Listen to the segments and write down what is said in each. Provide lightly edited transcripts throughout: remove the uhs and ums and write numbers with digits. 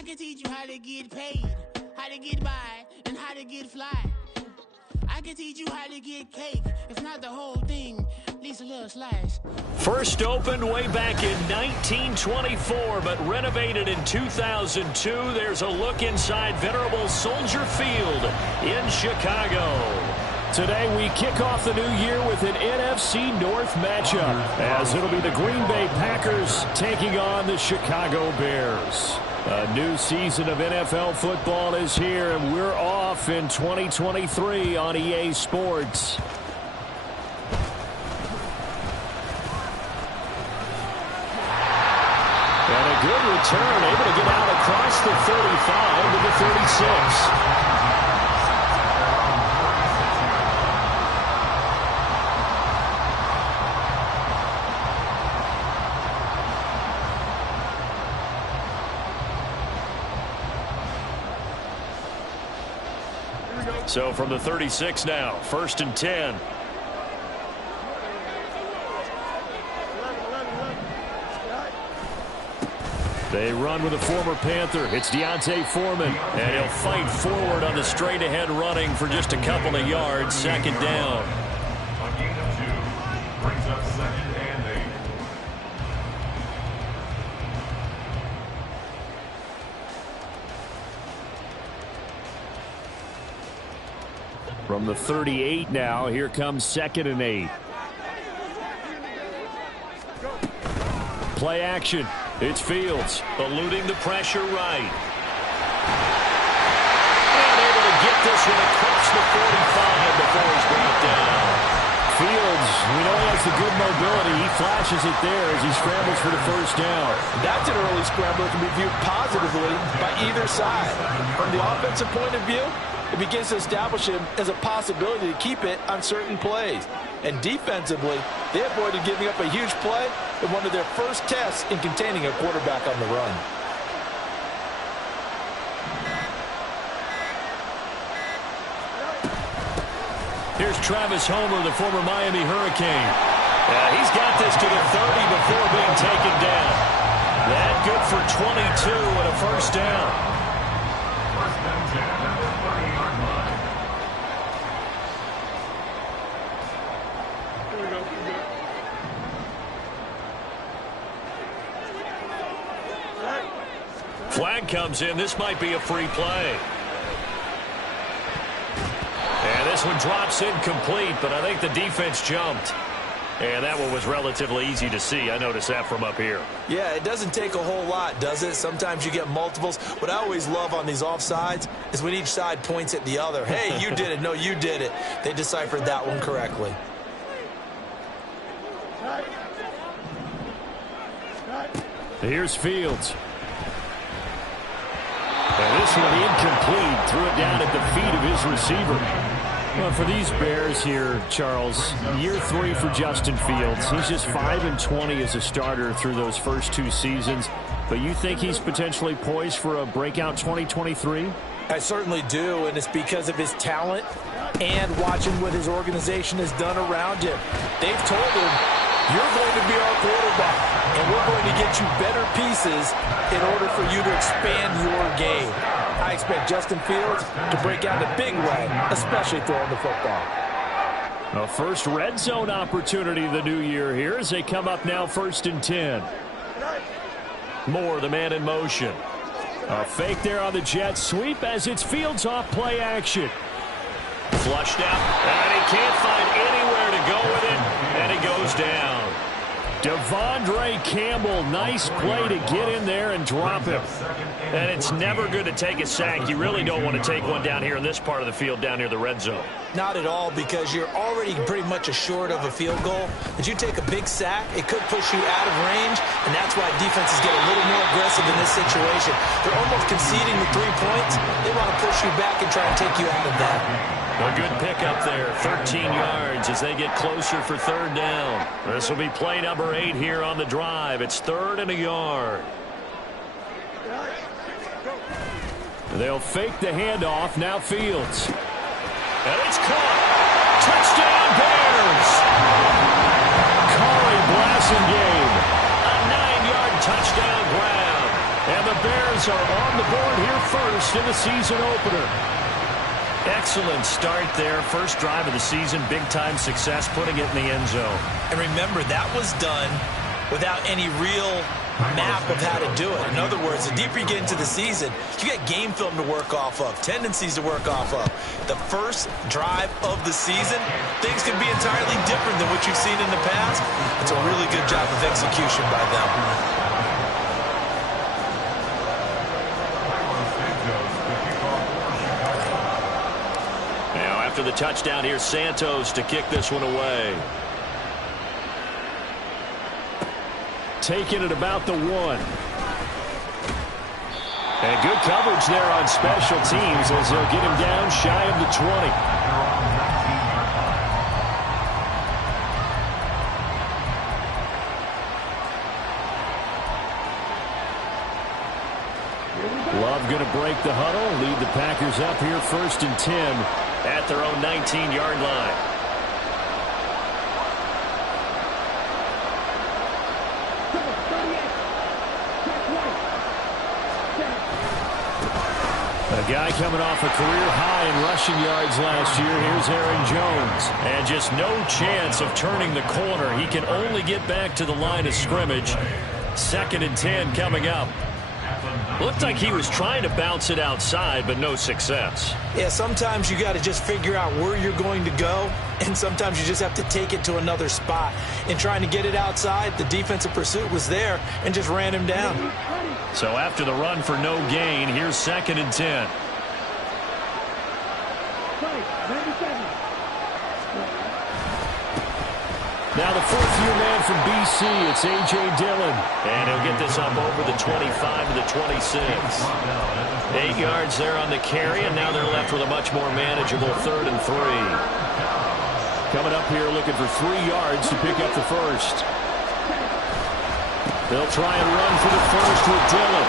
I can teach you how to get paid, how to get by, and how to get fly. I can teach you how to get cake, if not the whole thing, at least a little slice. First opened way back in 1924, but renovated in 2002. There's a look inside venerable Soldier Field in Chicago. Today we kick off the new year with an NFC North matchup, as it'll be the Green Bay Packers taking on the Chicago Bears. A new season of NFL football is here, and we're off in 2023 on EA Sports. And a good return, able to get out across the 35 to the 36. So from the 36 now, 1st and 10. They run with a former Panther. It's Deontay Foreman, and he'll fight forward on the straight-ahead running for just a couple of yards. 2nd down. Brings up 2nd and 8. From the 38 now, here comes 2nd and 8. Play action. It's Fields, eluding the pressure right. And able to get this one across the 45 before he's brought down. Fields, we know he has the good mobility. He flashes it there as he scrambles for the 1st down. That's an early scramble that can be viewed positively by either side. From the offensive point of view, it begins to establish him as a possibility to keep it on certain plays. And defensively, they avoided giving up a huge play in one of their first tests in containing a quarterback on the run. Here's Travis Homer, the former Miami Hurricane. He's got this to the 30 before being taken down. That good for 22 and a 1st down. Flag comes in. This might be a free play. And this one drops incomplete, but I think the defense jumped. And that one was relatively easy to see. I noticed that from up here. Yeah, it doesn't take a whole lot, does it? Sometimes you get multiples. What I always love on these offsides is when each side points at the other. Hey, you did it. No, you did it. They deciphered that one correctly. Here's Fields. And this one incomplete. Threw it down at the feet of his receiver. Well, for these Bears here, Charles, year 3 for Justin Fields. He's just 5-20 as a starter through those first 2 seasons. But you think he's potentially poised for a breakout 2023? I certainly do, and it's because of his talent and watching what his organization has done around him. They've told him, you're going to be our quarterback, and we're going to get you better pieces in order for you to expand your game. I expect Justin Fields to break out in a big way, especially throwing the football. A first red zone opportunity of the new year here as they come up now 1st and 10. Moore, the man in motion. A fake there on the jet sweep as it's Fields off play action. Flushed out, and he can't find anywhere to go with it, and he goes down. Devondre Campbell, nice play to get in there and drop him. And it's never good to take a sack. You really don't want to take one down here in this part of the field, down near the red zone. Not at all, because you're already pretty much assured of a field goal. If you take a big sack, it could push you out of range, and that's why defenses get a little more aggressive in this situation. They're almost conceding the 3 points. They want to push you back and try and take you out of that. A good pickup there, 13 yards as they get closer for 3rd down. This will be play number 8 here on the drive. It's 3rd and a yard. They'll fake the handoff. Now Fields. And it's caught. Touchdown Bears. Corey Blasingame. A 9-yard touchdown grab. And the Bears Eagles are on the board here first in the season opener. Excellent start there. First drive of the season, big-time success, putting it in the end zone. And remember, that was done without any real map of how to do it. In other words, the deeper you get into the season, you get game film to work off of, tendencies to work off of. The first drive of the season, things can be entirely different than what you've seen in the past. It's a really good job of execution by them. Now, after the touchdown, here's Santos to kick this one away. Taking it about the 1. And good coverage there on special teams as they'll get him down shy of the 20. Love going to break the huddle, lead the Packers up here 1st and 10 at their own 19-yard line. A guy coming off a career high in rushing yards last year. Here's Aaron Jones. And just no chance of turning the corner. He can only get back to the line of scrimmage. 2nd and 10 coming up. Looked like he was trying to bounce it outside, but no success. Yeah, sometimes you got to just figure out where you're going to go, and sometimes you just have to take it to another spot. In trying to get it outside, the defensive pursuit was there and just ran him down. So after the run for no gain, here's 2nd and 10. Now the 4th-year man from BC, it's A.J. Dillon. And he'll get this up over the 25 to the 26. 8 yards there on the carry, and now they're left with a much more manageable 3rd and 3. Coming up here looking for 3 yards to pick up the first. They'll try and run for the first with Dillon.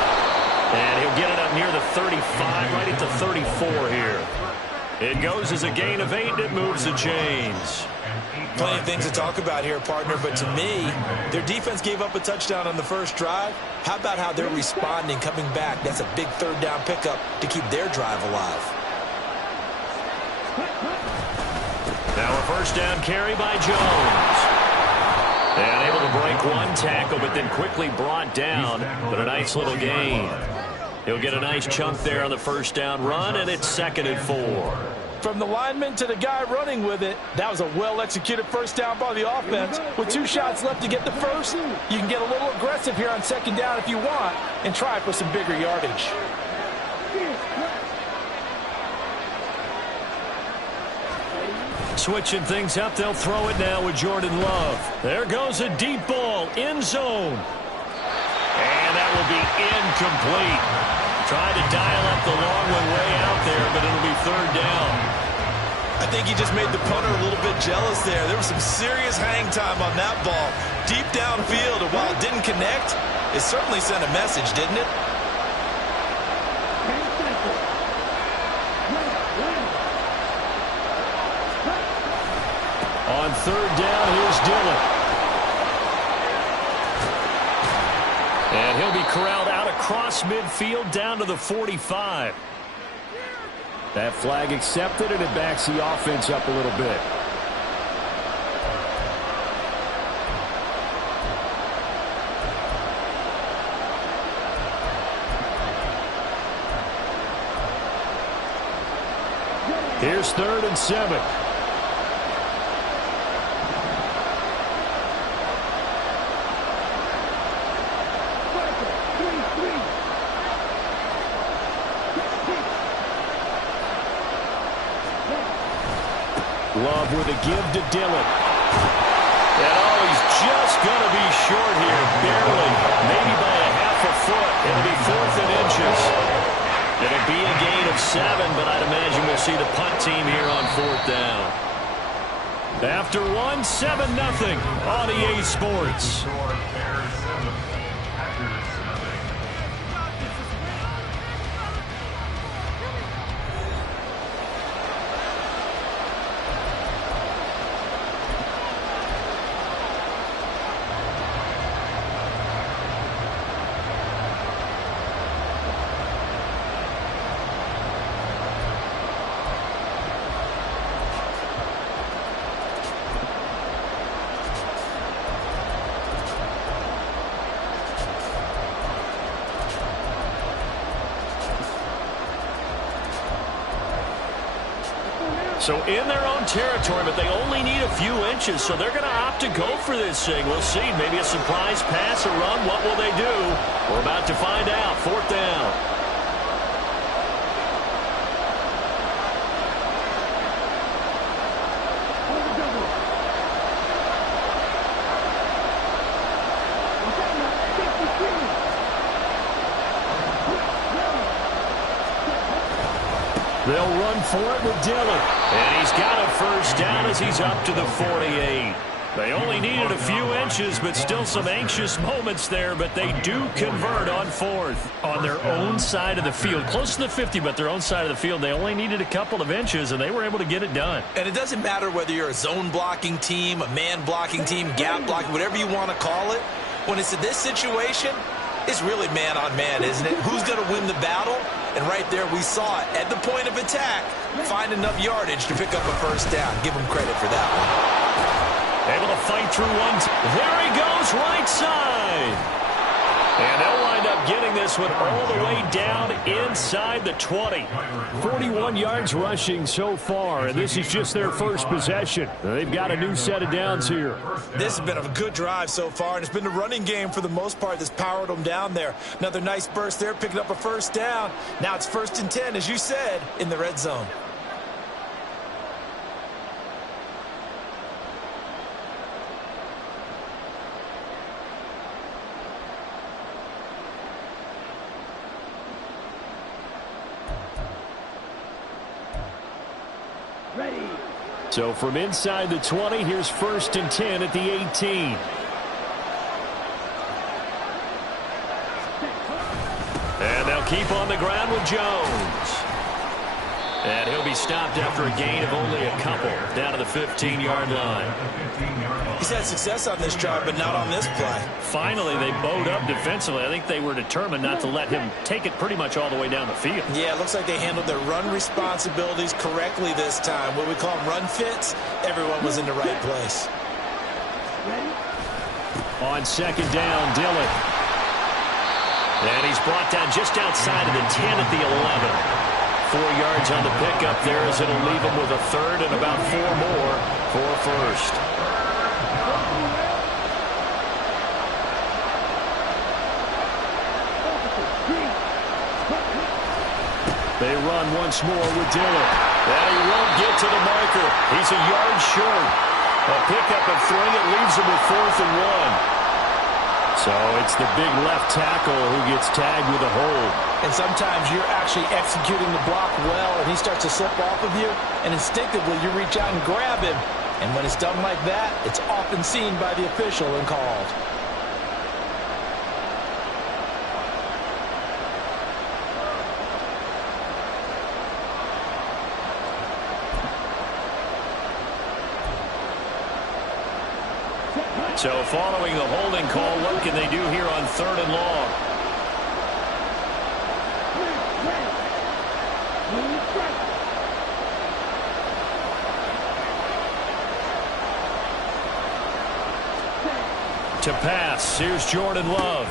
And he'll get it up near the 35, right at the 34 here. It goes as a gain of 8, and it moves the chains. Plenty of things to talk about here, partner, but to me, their defense gave up a touchdown on the first drive. How about how they're responding, coming back? That's a big 3rd down pickup to keep their drive alive. Now a 1st down carry by Jones. And able to break 1 tackle, but then quickly brought down. But a nice little gain. He'll get a nice chunk there on the 1st down run, and it's 2nd and 4. From the lineman to the guy running with it, that was a well-executed 1st down by the offense. With 2 shots left to get the first, you can get a little aggressive here on 2nd down if you want and try for some bigger yardage. Switching things up, they'll throw it now with Jordan Love. There goes a deep ball, end zone. And that will be incomplete. Tried to dial up the long one way out there, but it'll be 3rd down. I think he just made the punter a little bit jealous there. There was some serious hang time on that ball. Deep downfield, and while it didn't connect, it certainly sent a message, didn't it? On 3rd down, here's Dillon. And he'll be corralled out across midfield down to the 45. That flag accepted, and it backs the offense up a little bit. Here's 3rd and 7. Love with a give to Dillon. And oh, he's just going to be short here, barely. Maybe by a half a foot. It'll be 4th and inches. It'll be a gain of 7, but I'd imagine we'll see the punt team here on 4th down. After 1, 7-0 on EA Sports. So in their own territory, but they only need a few inches, so they're going to opt to go for this thing. We'll see. Maybe a surprise pass, a run. What will they do? We're about to find out. 4th down. They'll run for it with Dillon. And he's got a first down as he's up to the 48. They only needed a few inches, but still some anxious moments there. But they do convert on 4th on their own side of the field. Close to the 50, but their own side of the field. They only needed a couple of inches, and they were able to get it done. And it doesn't matter whether you're a zone blocking team, a man blocking team, gap blocking, whatever you want to call it. When it's in this situation, it's really man on man, isn't it? Who's going to win the battle? And right there we saw it. At the point of attack, find enough yardage to pick up a first down. Give him credit for that one. Able to fight through one. There he goes, right side. And they'll wind up getting this one all the way down inside the 20. 41 yards rushing so far, and this is just their first possession. They've got a new set of downs here. This has been a good drive so far, and it's been the running game for the most part that's powered them down there. Another nice burst there, picking up a first down. Now it's 1st and 10, as you said, in the red zone. So from inside the 20, here's 1st and 10 at the 18. And they'll keep on the ground with Jones. And he'll be stopped after a gain of only a couple down to the 15-yard line. He's had success on this drive, but not on this play. Finally, they bowed up defensively. I think they were determined not to let him take it pretty much all the way down the field. Yeah, it looks like they handled their run responsibilities correctly this time. What we call them run fits, everyone was in the right place. On 2nd down, Dillon. And he's brought down just outside of the 10 at the 11. 4 yards on the pickup there as it'll leave him with a 3rd and about 4 more for a first. They run once more with Dillon. And he won't get to the marker. He's a yard short. A pickup of 3. It leaves him with 4th and 1. So it's the big left tackle who gets tagged with a hold. And sometimes you're actually executing the block well, and he starts to slip off of you, and instinctively you reach out and grab him. And when it's done like that, it's often seen by the official and called. So following the holding call, what can they do here on 3rd and long? To pass, here's Jordan Love.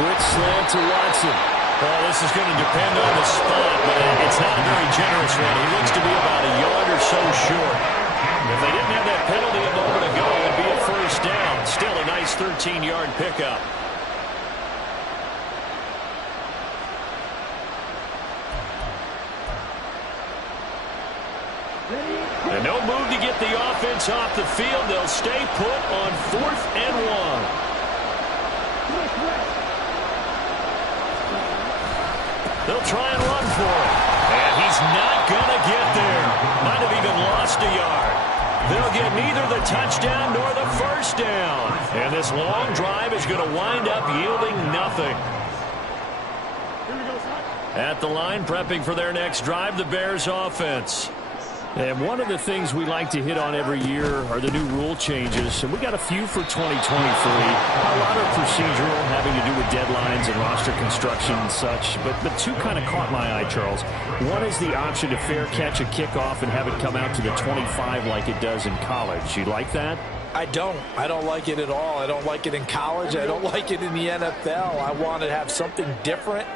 Quick slant to Watson. Well, this is going to depend on the spot, but it's not a very generous one. He looks to be about a yard or so short. If they didn't have that penalty a moment ago, it would be a first down. Still a nice 13-yard pickup. And no move to get the offense off the field. They'll stay put on 4th and 1. They'll try and run for it. And he's not going to get there. Might have even lost a yard. They'll get neither the touchdown nor the first down. And this long drive is going to wind up yielding nothing. At the line, prepping for their next drive, the Bears offense. And one of the things we like to hit on every year are the new rule changes. And we got a few for 2023. A lot are procedural, having to do with deadlines and roster construction and such. But two kind of caught my eye, Charles. One is the option to fair catch a kickoff and have it come out to the 25 like it does in college. You like that? I don't like it at all. I don't like it in college. I don't like it in the NFL. I want to have something different.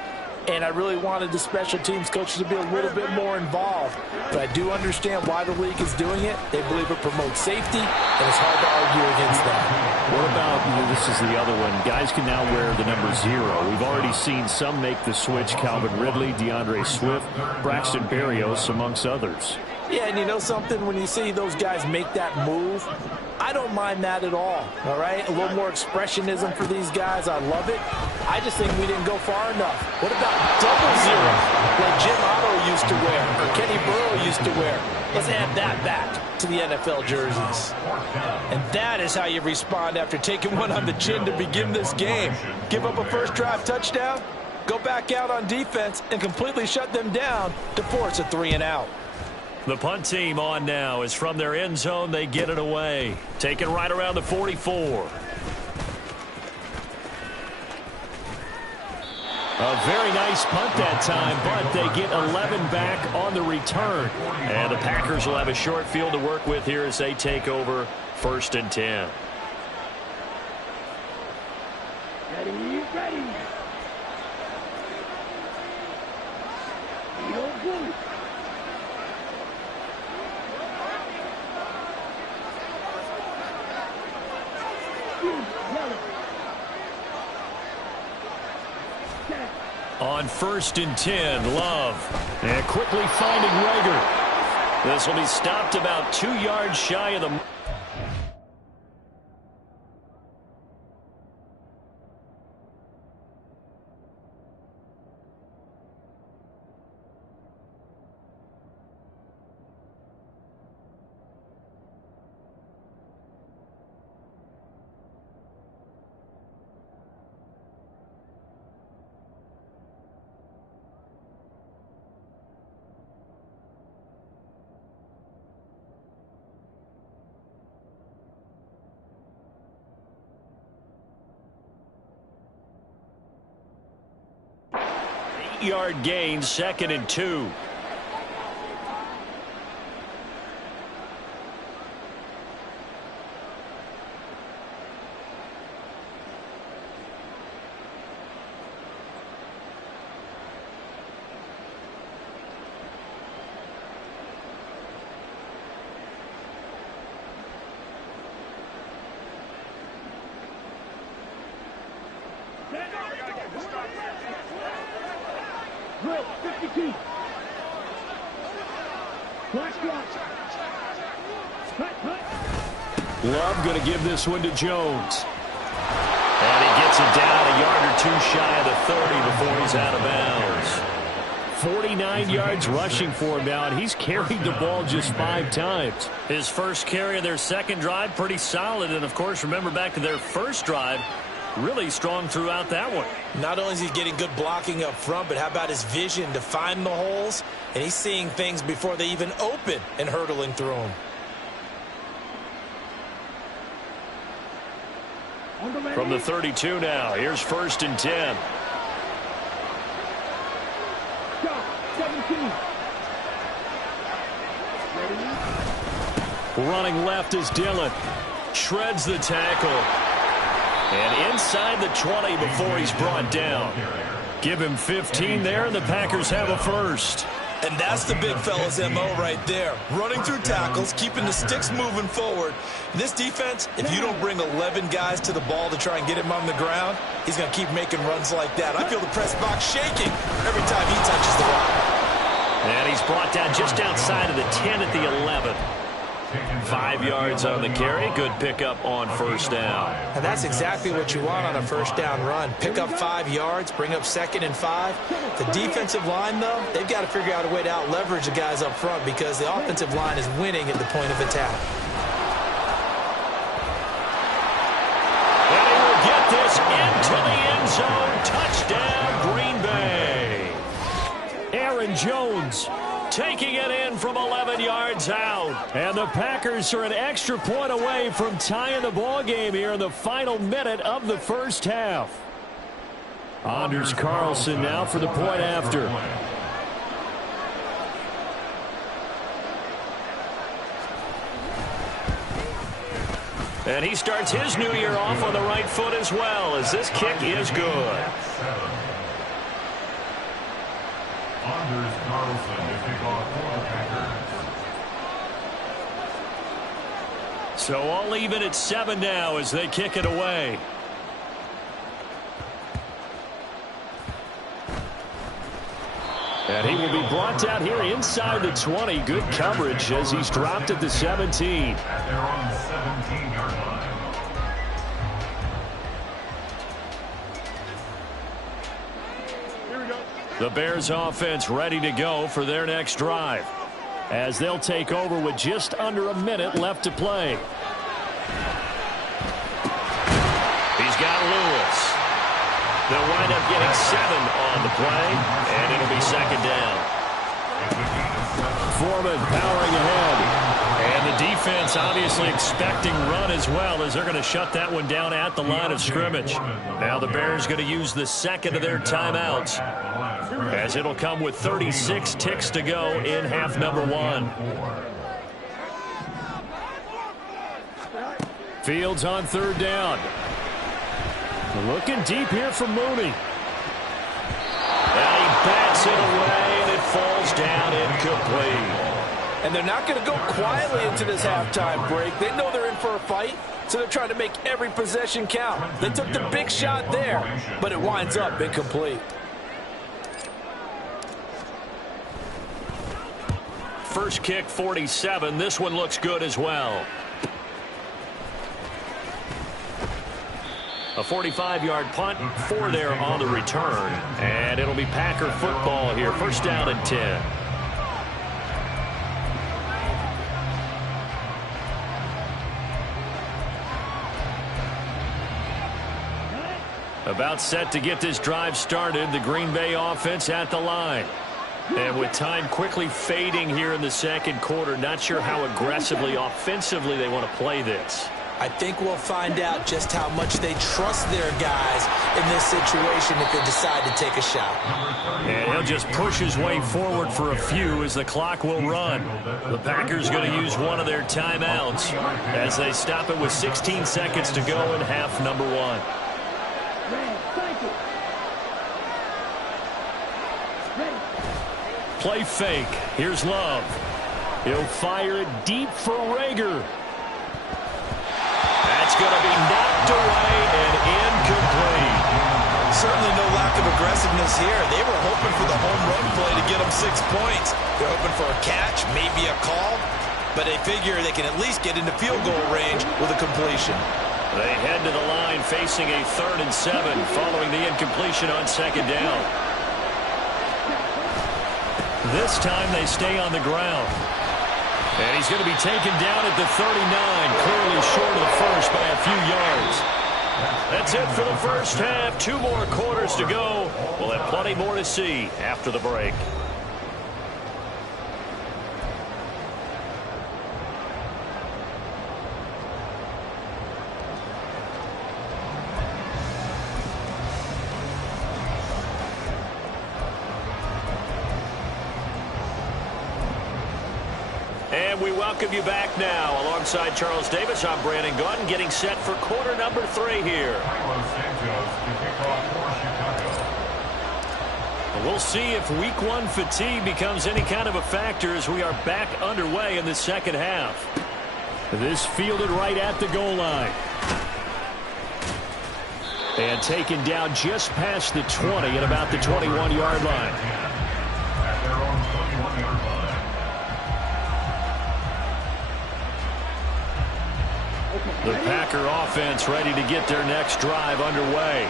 and I really wanted the special teams coaches to be a little bit more involved. But I do understand why the league is doing it. They believe it promotes safety, and it's hard to argue against that. What about, this is the other one, guys can now wear the number 0. We've already seen some make the switch, Calvin Ridley, DeAndre Swift, Braxton Berrios, amongst others. Yeah, and you know something? When you see those guys make that move, I don't mind that at all right? A little more expressionism for these guys. I love it. I just think we didn't go far enough. What about double 0, like Jim Otto used to wear or Kenny Burrow used to wear? Let's add that back to the NFL jerseys. And that is how you respond after taking one on the chin to begin this game. Give up a first drive touchdown, go back out on defense, and completely shut them down to force a 3-and-out. The punt team on now is from their end zone. They get it away. Taken right around the 44. A very nice punt that time, but they get 11 back on the return. And the Packers will have a short field to work with here as they take over 1st and 10. Ready. Good. On 1st and 10, Love. And quickly finding Rager. This will be stopped about 2 yards shy of the... Yard gain, 2nd and 2. Good, 52. Love going to give this one to Jones. And he gets it down a yard or 2 shy of the 30 before he's out of bounds. 49 yards rushing for him now, and he's carried the ball just 5 times. His first carry of their second drive, pretty solid. And, of course, remember back to their first drive, really strong throughout that one. Not only is he getting good blocking up front, but how about his vision to find the holes? And he's seeing things before they even open and hurtling through them. From the 32 now, here's 1st and 10. 17. Running left is Dillon. Shreds the tackle. And inside the 20 before he's brought down. Give him 15 there, and the Packers have a first. And that's the big fella's MO right there. Running through tackles, keeping the sticks moving forward. This defense, if you don't bring 11 guys to the ball to try and get him on the ground, he's going to keep making runs like that. I feel the press box shaking every time he touches the rock. And he's brought down just outside of the 10 at the 11. 5 yards on the carry. Good pickup on 1st down. And that's exactly what you want on a 1st down run. Pick up 5 yards, bring up 2nd and 5. The defensive line, though, they've got to figure out a way to out-leverage the guys up front because the offensive line is winning at the point of attack. And he will get this into the end zone. Touchdown, Green Bay. Aaron Jones taking it in from 11 yards out. And the Packers are an extra point away from tying the ball game here in the final minute of the first half. Anders Carlson now for the point after. And he starts his new year off on the right foot as well, as this kick is good. So all even at 7 now as they kick it away. And he will be brought down here inside the 20. Good coverage as he's dropped at the 17. At their own 17-yard line. The Bears offense ready to go for their next drive as they'll take over with just under a minute left to play. He's got Lewis. They'll wind up getting 7 on the play, and it'll be second down. Foreman powering ahead. And the defense obviously expecting run as well as they're going to shut that one down at the line of scrimmage. Now the Bears going to use the second of their timeouts as it'll come with 36 ticks to go in half number 1. Fields on third down. Looking deep here for Mooney. And he bats it away, and it falls down incomplete. And they're not going to go quietly into this halftime break. They know they're in for a fight, so they're trying to make every possession count. They took the big shot there, but it winds up incomplete. First kick, 47. This one looks good as well. A 45-yard punt, 4 there on the return. And it'll be Packer football here. First down and 10. About set to get this drive started. The Green Bay offense at the line. And with time quickly fading here in the second quarter, not sure how aggressively, offensively they want to play this. I think we'll find out just how much they trust their guys in this situation if they decide to take a shot. And he'll just push his way forward for a few as the clock will run. The Packers going to use one of their timeouts as they stop it with 16 seconds to go in half number 1. Play fake. Here's Love. He'll fire it deep for Rager. That's going to be knocked away and incomplete. Certainly no lack of aggressiveness here. They were hoping for the home run play to get them 6 points. They're hoping for a catch, maybe a call, but they figure they can at least get into field goal range with a completion. They head to the line facing a 3rd and 7 following the incompletion on second down. This time they stay on the ground. And he's going to be taken down at the 39, clearly short of the first by a few yards. That's it for the first half. 2 more quarters to go. We'll have plenty more to see after the break. And we welcome you back now. Alongside Charles Davis, I'm Brandon Gaudin, getting set for quarter number 3 here. We'll see if week 1 fatigue becomes any kind of a factor as we are back underway in the second half. This fielded right at the goal line. And taken down just past the 20 at about the 21-yard line. At their own 21-yard line. The Packer offense ready to get their next drive underway.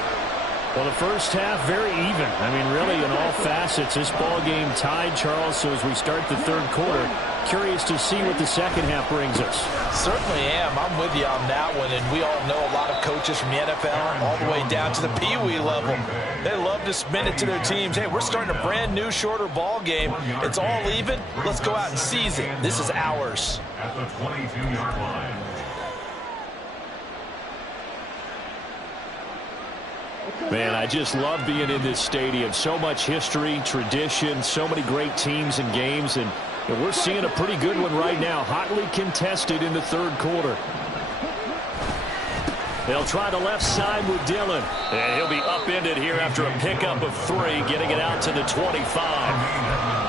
Well, the first half very even. I mean, really in all facets, this ball game tied, Charles. So as we start the third quarter, curious to see what the second half brings us. Certainly am. I'm with you on that one. And we all know a lot of coaches from the NFL all the way down to the Pee-wee level. They love to spin it to their teams. Hey, we're starting a brand new, shorter ball game. It's all even. Let's go out and seize it. This is ours. At the 22-yard line. Man, I just love being in this stadium. So much history, tradition, so many great teams and games. And we're seeing a pretty good one right now. Hotly contested in the third quarter. They'll try the left side with Dillon. And he'll be upended here after a pickup of 3, getting it out to the 25.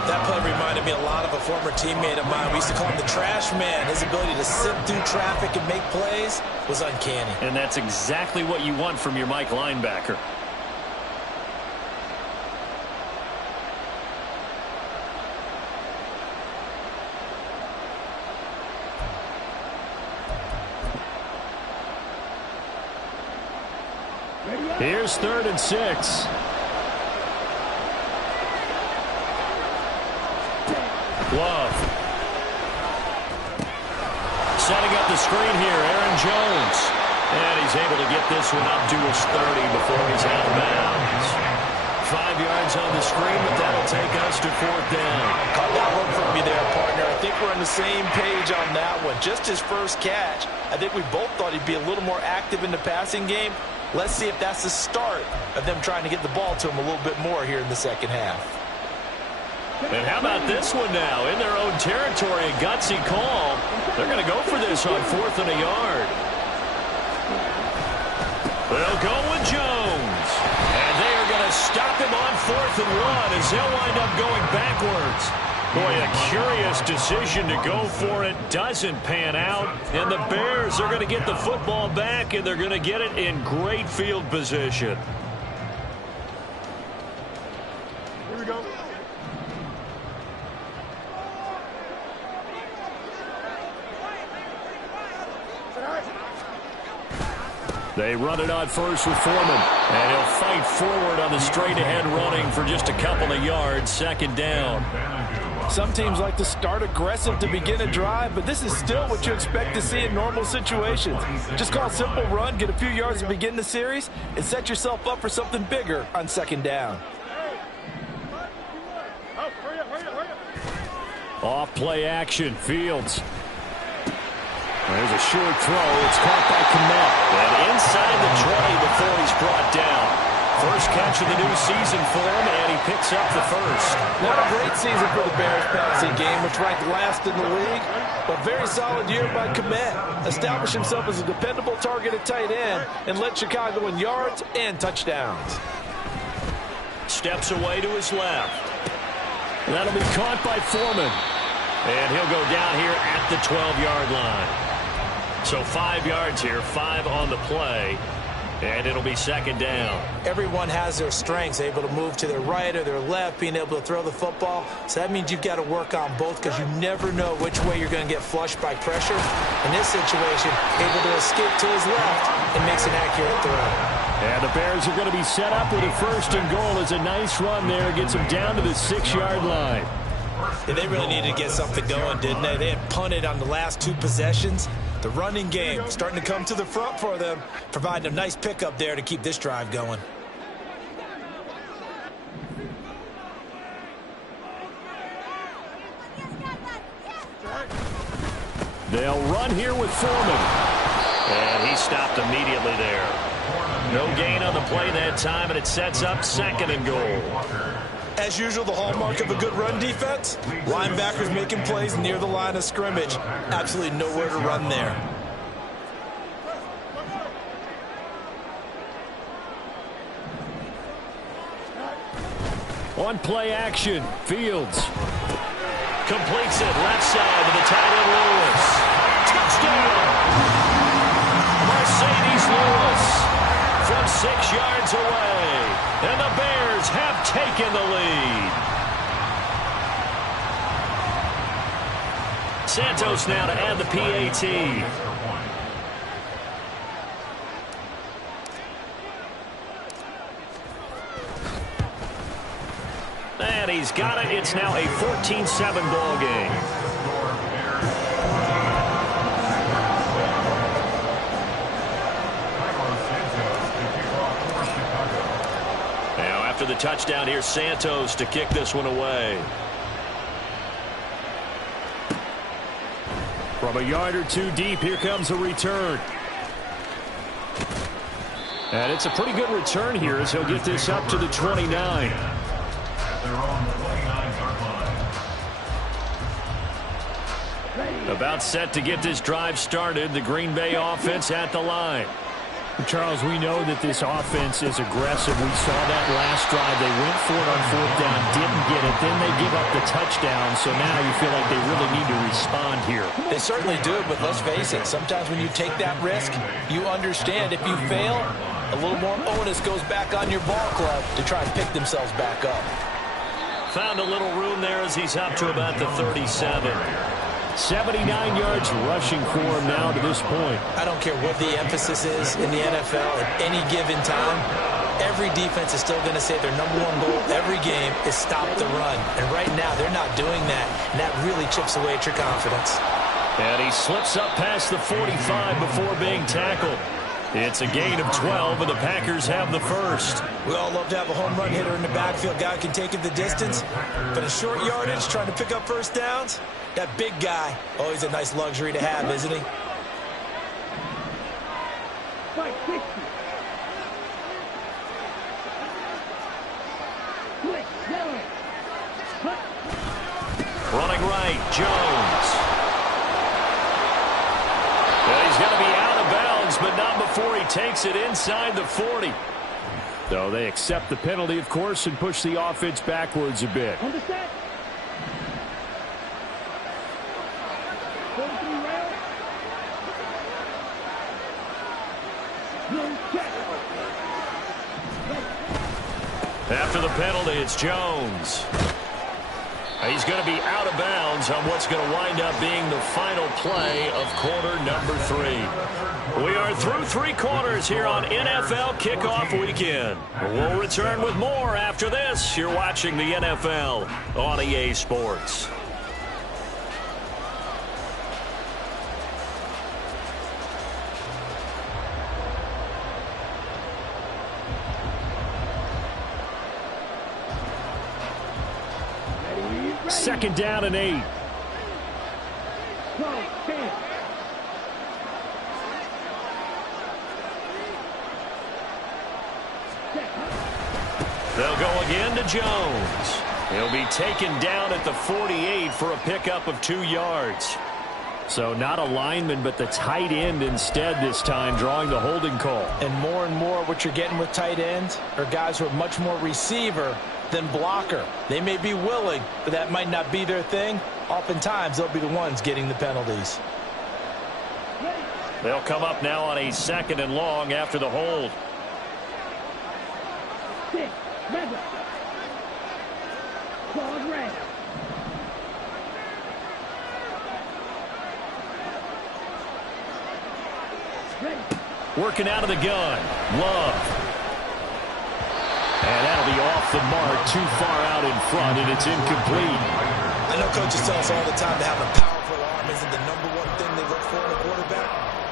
That play reminded me a lot of a former teammate of mine. We used to call him the trash man. His ability to sift through traffic and make plays was uncanny. And that's exactly what you want from your Mike linebacker. Here's 3rd and 6. Love. Setting up the screen here, Aaron Jones. And he's able to get this one up to his 30 before he's out of bounds. 5 yards on the screen, but that'll take us to 4th down. Caught that one from me there, partner. I think we're on the same page on that one. Just his first catch. I think we both thought he'd be a little more active in the passing game. Let's see if that's the start of them trying to get the ball to him a little bit more here in the second half. And how about this one now? In their own territory, a gutsy call. They're going to go for this on 4th and a yard. They'll go with Jones. And they are going to stop him on 4th and 1 as he'll wind up going backwards. Boy, a curious decision to go for it. Doesn't pan out. And the Bears are going to get the football back, and they're going to get it in great field position. Here we go. They run it on first with Foreman. And he'll fight forward on the straight-ahead running for just a couple of yards. 2nd down. Some teams like to start aggressive to begin a drive, but this is still what you expect to see in normal situations. Just call a simple run, get a few yards to begin the series, and set yourself up for something bigger on 2nd down. Off play action, Fields. There's a short throw. It's caught by Kmet. And inside the 20 before he's brought down. First catch of the new season for him, and he picks up the first. Not a great season for the Bears passing game, which ranked last in the league, but very solid year by Kmet. Established himself as a dependable target at tight end and led Chicago in yards and touchdowns. Steps away to his left. That'll be caught by Foreman. And he'll go down here at the 12-yard line. So 5 yards here, 5 on the play. And it'll be 2nd down. Everyone has their strengths, able to move to their right or their left, being able to throw the football. So that means you've got to work on both because you never know which way you're going to get flushed by pressure. In this situation, able to escape to his left and makes an accurate throw. And the Bears are going to be set up with a 1st and goal. It's a nice run there. Gets them down to the 6-yard line. Yeah, they really needed to get something going, didn't they? They had punted on the last 2 possessions. The running game starting to come to the front for them, providing a nice pickup there to keep this drive going. They'll run here with Foreman. And he stopped immediately there. No gain on the play that time, and it sets up 2nd and goal. As usual, the hallmark of a good run defense, linebackers making plays near the line of scrimmage. Absolutely nowhere to run there. On play action, Fields. Completes it left side to the tight end Lewis. Touchdown! Mercedes Lewis from 6 yards away. And the Bears have taken the lead. Santos now to add the PAT. And he's got it. It's now a 14-7 ball game. Now after the touchdown, here's Santos to kick this one away. From a yard or 2 deep, here comes a return. And it's a pretty good return here as he'll get this up to the 29. About set to get this drive started. The Green Bay offense at the line. Charles, we know that this offense is aggressive. We saw that last drive. They went for it on 4th down, didn't get it. Then they give up the touchdown, so now you feel like they really need to respond here. They certainly do, but let's face it, sometimes when you take that risk, you understand if you fail, a little more onus goes back on your ball club to try and pick themselves back up. Found a little room there as he's up to about the 37. 79 yards rushing for him now to this point. I don't care what the emphasis is in the NFL at any given time. Every defense is still going to say their number one goal every game is stop the run. And right now, they're not doing that. And that really chips away at your confidence. And he slips up past the 45 before being tackled. It's a gain of 12, and the Packers have the first. We all love to have a home run hitter in the backfield. Guy can take it the distance. But a short yardage, trying to pick up first downs, that big guy, always a nice luxury to have, isn't he? Running right, Jones. And he's going to be out of bounds, but not before he takes it inside the 40. So they accept the penalty, of course, and push the offense backwards a bit. After the penalty, it's Jones. He's going to be out of bounds on what's going to wind up being the final play of quarter number 3. We are through 3 quarters here on NFL Kickoff Weekend. We'll return with more after this. You're watching the NFL on EA Sports. Second down and 8. They'll go again to Jones. He'll be taken down at the 48 for a pickup of 2 yards. So not a lineman, but the tight end instead this time, drawing the holding call. And more what you're getting with tight ends are guys who are much more receiver than blocker. They may be willing, but that might not be their thing. Oftentimes, they'll be the ones getting the penalties. They'll come up now on a 2nd and long after the hold. Working out of the gun. Love. And that'll be off the mark, too far out in front, and it's incomplete. I know coaches tell us all the time to have a powerful arm isn't the number one thing they look for in a quarterback.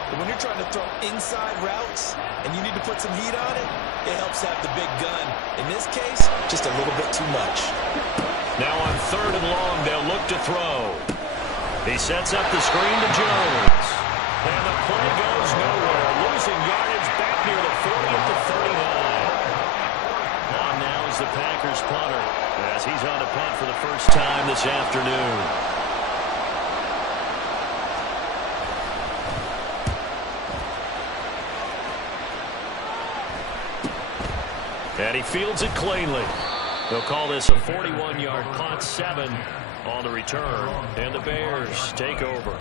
But when you're trying to throw inside routes and you need to put some heat on it, it helps have the big gun. In this case, just a little bit too much. Now on 3rd and long, they'll look to throw. He sets up the screen to Jones. And the play goes nowhere. Losing yardage back near the 40 at the 39. On now is the Packers punter as he's on to punt for the first time this afternoon. And he fields it cleanly. They'll call this a 41-yard punt, 7 on the return. And the Bears take over.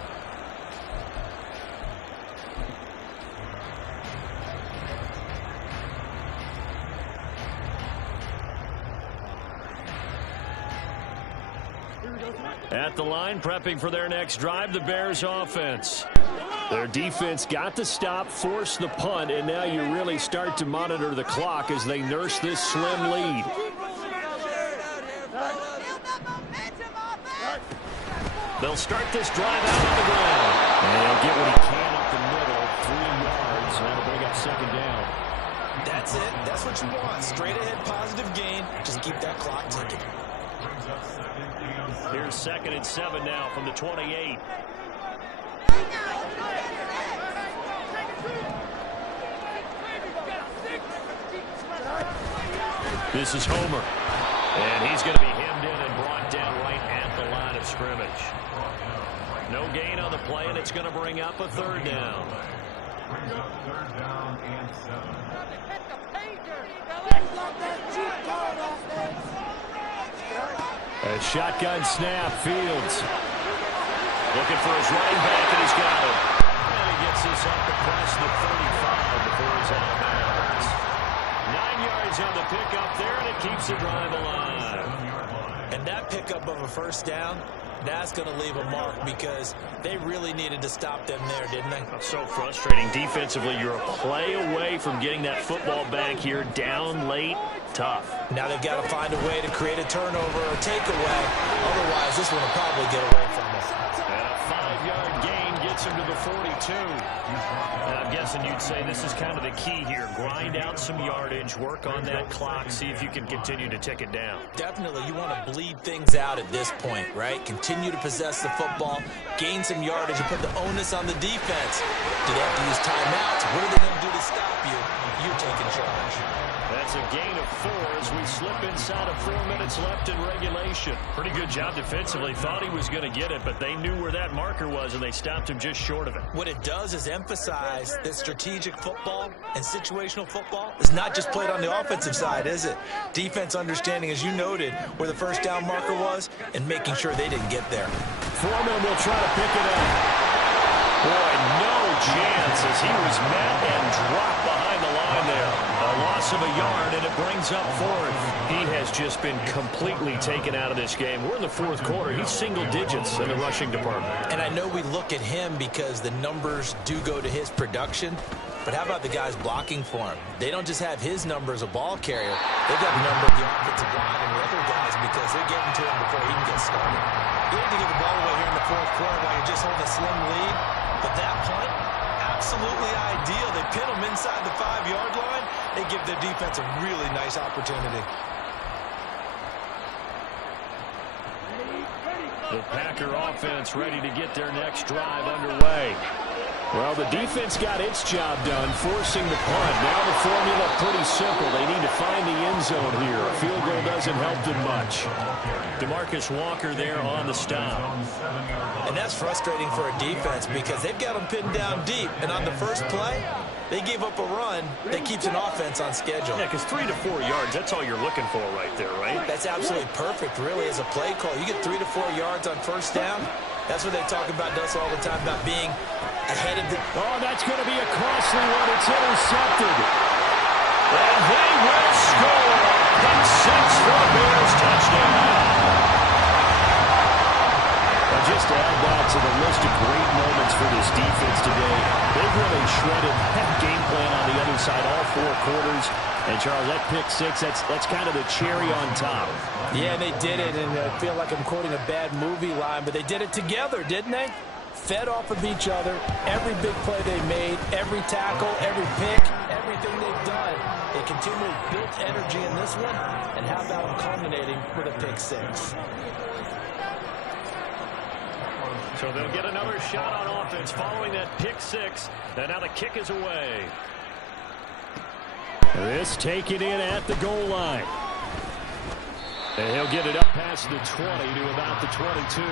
At the line, prepping for their next drive, the Bears offense. Their defense got the stop, forced the punt, and now you really start to monitor the clock as they nurse this slim lead. They'll start this drive out on the ground. And they'll get what he can up the middle, 3 yards, and that'll bring up 2nd down. That's it. That's what you want. Straight ahead, positive gain. Just keep that clock ticking. Here's 2nd and 7 now from the 28. This is Homer. And he's going to be hemmed in and brought down right at the line of scrimmage. No gain on the play, and it's going to bring up a 3rd down. brings up third down and 7. A shotgun snap, Fields. Looking for his running back, and he's got it. And he gets this up across the 35 before he's out of bounds. 9 yards on the pickup there, and it keeps the drive alive. And that pickup of a first down, that's going to leave a mark because they really needed to stop them there, didn't they? So frustrating. Defensively, you're a play away from getting that football back here down late. Tough. Now they've got to find a way to create a turnover or takeaway. Otherwise, this one will probably get away from them. And a 5-yard gain gets him to the 42. And I'm guessing you'd say this is kind of the key here. Grind out some yardage, work on that clock, see if you can continue to tick it down. Definitely, you want to bleed things out at this point, right? Continue to possess the football, gain some yardage, and put the onus on the defense. Do they have to use timeouts? What are they going to do to stop you? You're taking charge. That's a gain of 4 as we slip inside of 4 minutes left in regulation. Pretty good job defensively. Thought he was going to get it, but they knew where that marker was, and they stopped him just short of it. What it does is emphasize that strategic football and situational football is not just played on the offensive side, is it? Defense understanding, as you noted, where the first down marker was and making sure they didn't get there. Foreman will try to pick it up. Boy, no chance as he was met and dropped behind the line there. A loss of a yard, and it brings up 4th. He has just been completely taken out of this game. We're in the 4th quarter. He's single digits in the rushing department. And I know we look at him because the numbers do go to his production, but how about the guys blocking for him? They don't just have his number as a ball carrier. They've got the number of the offensive line and the other guys because they're getting to him before he can get started. You need to get the ball away here in the 4th quarter while you're just holding a slim lead. But that punt, absolutely ideal. They pin them inside the 5-yard line. They give their defense a really nice opportunity. The Packer offense ready to get their next drive underway. Well, the defense got its job done, forcing the punt. Now the formula pretty simple. They need to find the end zone here. A field goal doesn't help them much. DeMarcus Walker there on the stop. And that's frustrating for a defense because they've got them pinned down deep. And on the first play, they gave up a run that keeps an offense on schedule. Yeah, because 3 to 4 yards, that's all you're looking for right there, right? That's absolutely perfect, really, as a play call. You get 3 to 4 yards on first down. That's what they talk about us all the time, about being ahead of the... Oh, that's going to be a costly one. It's intercepted. And they will score. Pick 6 for the Bears. Touchdown. Just to add that to the list of great moments for this defense today, they've really shredded that game plan on the other side all 4 quarters. And, Charles, that pick 6, that's kind of the cherry on top. Yeah, they did it, and I feel like I'm quoting a bad movie line, but they did it together, didn't they? Fed off of each other, every big play they made, every tackle, every pick, everything they've done. They continually built energy in this one, and how about them culminating with a pick 6? So they'll get another shot on offense following that pick 6. And now the kick is away. This taken in at the goal line. And he'll get it up past the 20 to about the 22.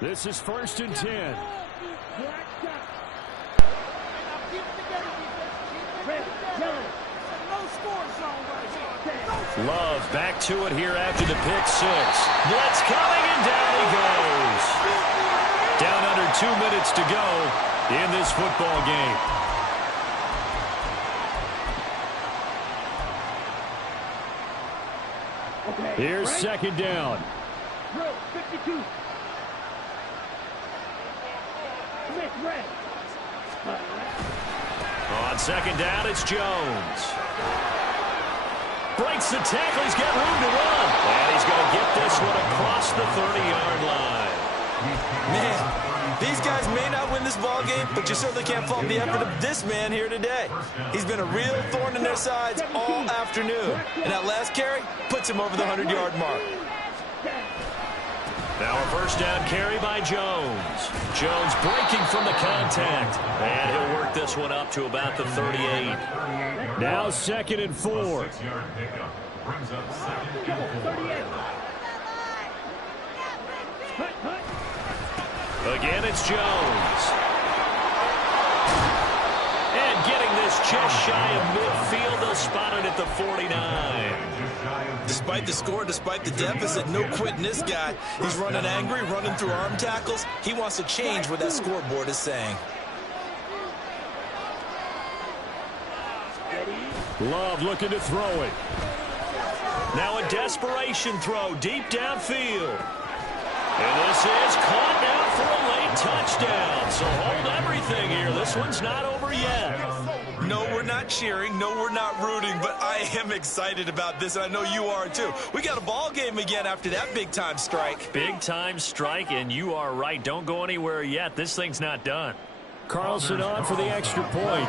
This is 1st and 10. Love back to it here after the pick 6. Blitz coming, and down he goes. Down under 2 minutes to go in this football game. Here's 2nd down. 52. On 2nd down, it's Jones. Breaks the tackle. He's got room to run. And he's going to get this one across the 30-yard line. Man, these guys may not win this ball game, but you certainly can't fault the effort of this man here today. He's been a real thorn in their sides all afternoon. And that last carry puts him over the 100-yard mark. Now a first down carry by Jones. Jones breaking from the contact. And he'll work this one up to about the 38. Now 2nd and 4. 6-yard pickup brings up 2nd and 4. Again, it's Jones. And getting this just shy of midfield, they'll spot it at the 49. Despite the score, despite the deficit, no quitting this guy. He's running angry, running through arm tackles. He wants to change what that scoreboard is saying. Love looking to throw it. Now a desperation throw deep downfield. And this is caught now for a late touchdown. So hold everything here. This one's not over yet. No, we're not cheering. No, we're not rooting. But I am excited about this, and I know you are too. We got a ball game again after that big-time strike. Big-time strike, and you are right. Don't go anywhere yet. This thing's not done. Carlson on for the extra point.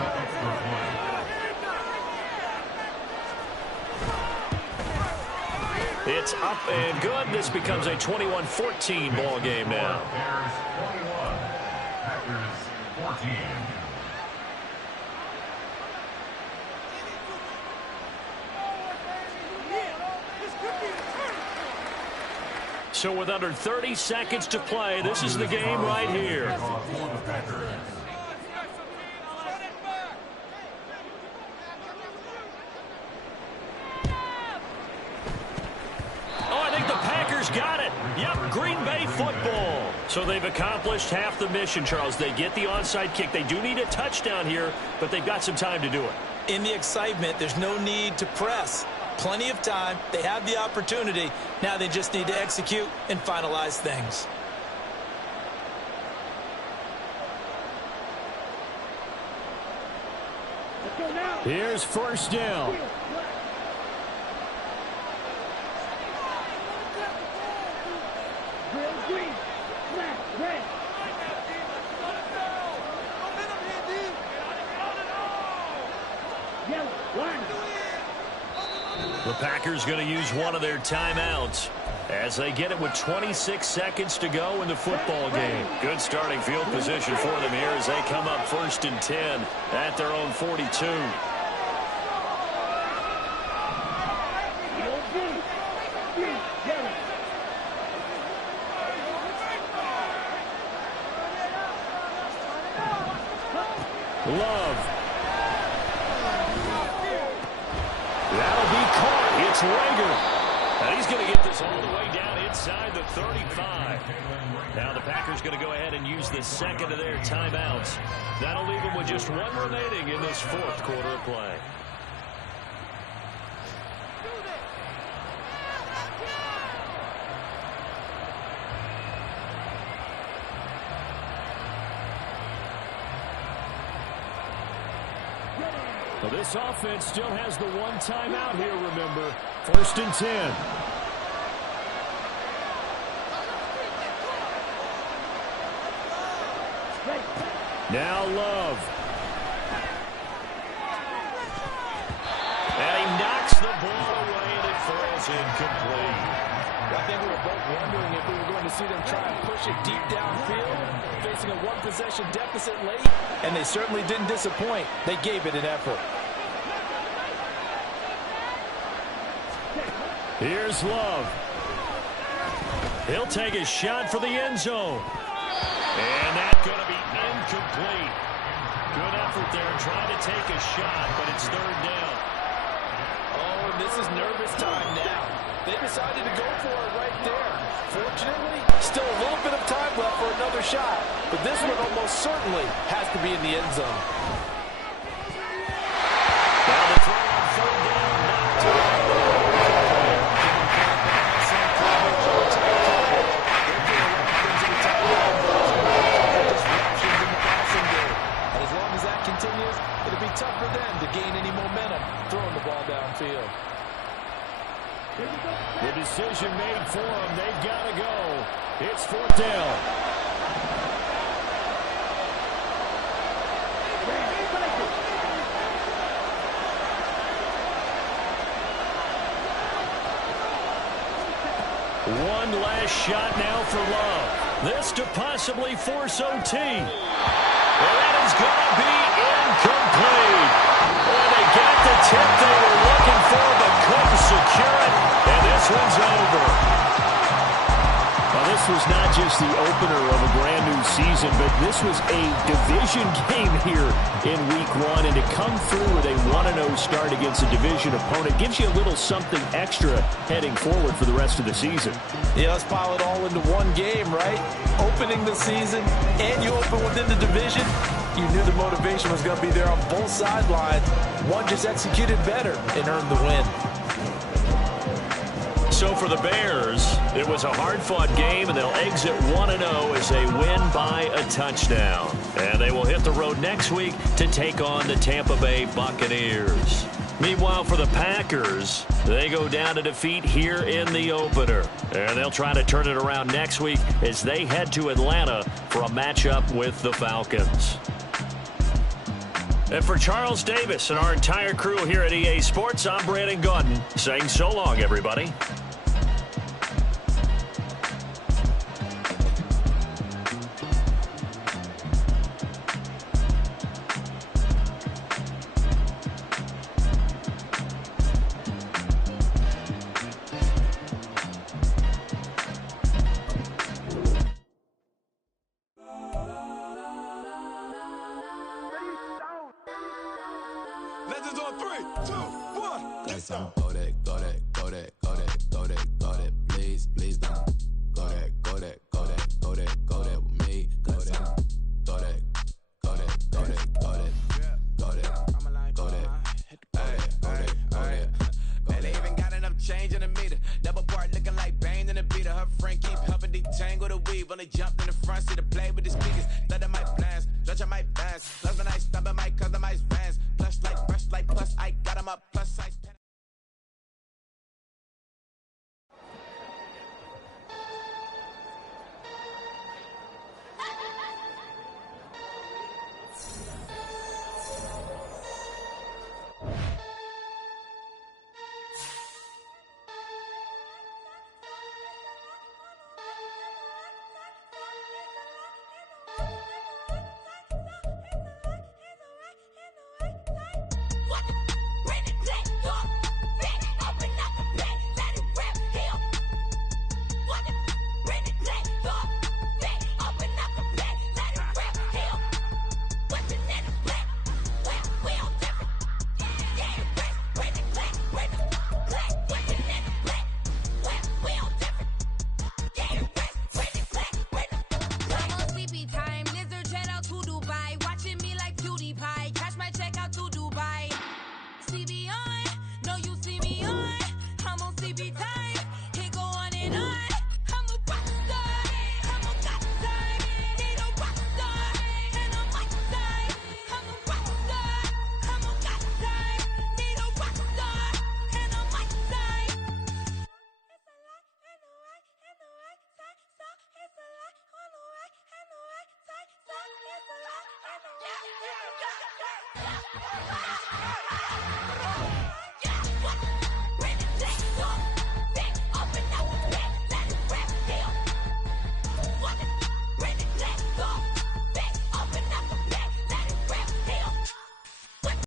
It's up and good. This becomes a 21-14 ball game now. Bears 21, Packers 14. So with under 30 seconds to play, this is the game right here. Got it. Yep, Green Bay football. So they've accomplished half the mission, Charles. They get the onside kick. They do need a touchdown here, but they've got some time to do it. In the excitement, there's no need to press. Plenty of time. They have the opportunity. Now they just need to execute and finalize things. Here's first down. The Packers going to use one of their timeouts as they get it with 26 seconds to go in the football game. Good starting field position for them here as they come up 1st and 10 at their own 42. Love. That'll be caught. It's Rager. And he's going to get this all the way down inside the 35. Now the Packers going to go ahead and use the second of their timeouts. That'll leave them with just one remaining in this 4th quarter of play. Well, this offense still has the one timeout here, remember. 1st and 10. Now Love. And he knocks the ball away and it falls incomplete. I think we were both wondering if we were going to see them try and push it deep downfield, facing a one-possession deficit late, and they certainly didn't disappoint. They gave it an effort. Here's Love. He'll take a shot for the end zone. And that's going to be incomplete. Good effort there trying to take a shot, but it's 3rd down. Oh, and this is nervous time now. They decided to go for it right there. Fortunately, still a little bit of time left for another shot, but this one almost certainly has to be in the end zone. Now the throw on 3rd down. And as long as that continues, it'll be tough for them to gain any momentum throwing the ball downfield. The decision made for them. They've got to go. It's 4th down. One last shot now for Love. This to possibly force OT. And that is going to be incomplete. Boy, they got the tip they were looking for, but couldn't secure it. And this one's over. Well, this was not just the opener of a brand new season, but this was a division game here in week 1. And to come through with a 1-0 start against a division opponent gives you a little something extra heading forward for the rest of the season. Yeah, let's pile it all into one game, right? Opening the season, and you open within the division. You knew the motivation was going to be there on both sidelines. One just executed better and earned the win. So for the Bears, it was a hard-fought game, and they'll exit 1-0 as they win by a touchdown. And they will hit the road next week to take on the Tampa Bay Buccaneers. Meanwhile, for the Packers, they go down to defeat here in the opener. And they'll try to turn it around next week as they head to Atlanta for a matchup with the Falcons. And for Charles Davis and our entire crew here at EA Sports, I'm Brandon Gaudin saying so long, everybody. Legends on 3, 2, 1. Let's go that, go that, go that, go that, go that, go that. Please, please don't. Go that, go that, go that, go that, go that with me. Go that, go that, go that, go that, go that, go that, go that, go that. Man, they even got enough change in the meter. Double part looking like Bane in the beater. Her friend keep helping detangle the weave. When they jumped in the front seat to play with the speakers. Thunder my plans, stretch on my bands. Love when I stumble my customized vans. Plush like brush like plus I got 'em up plus size. Yeah.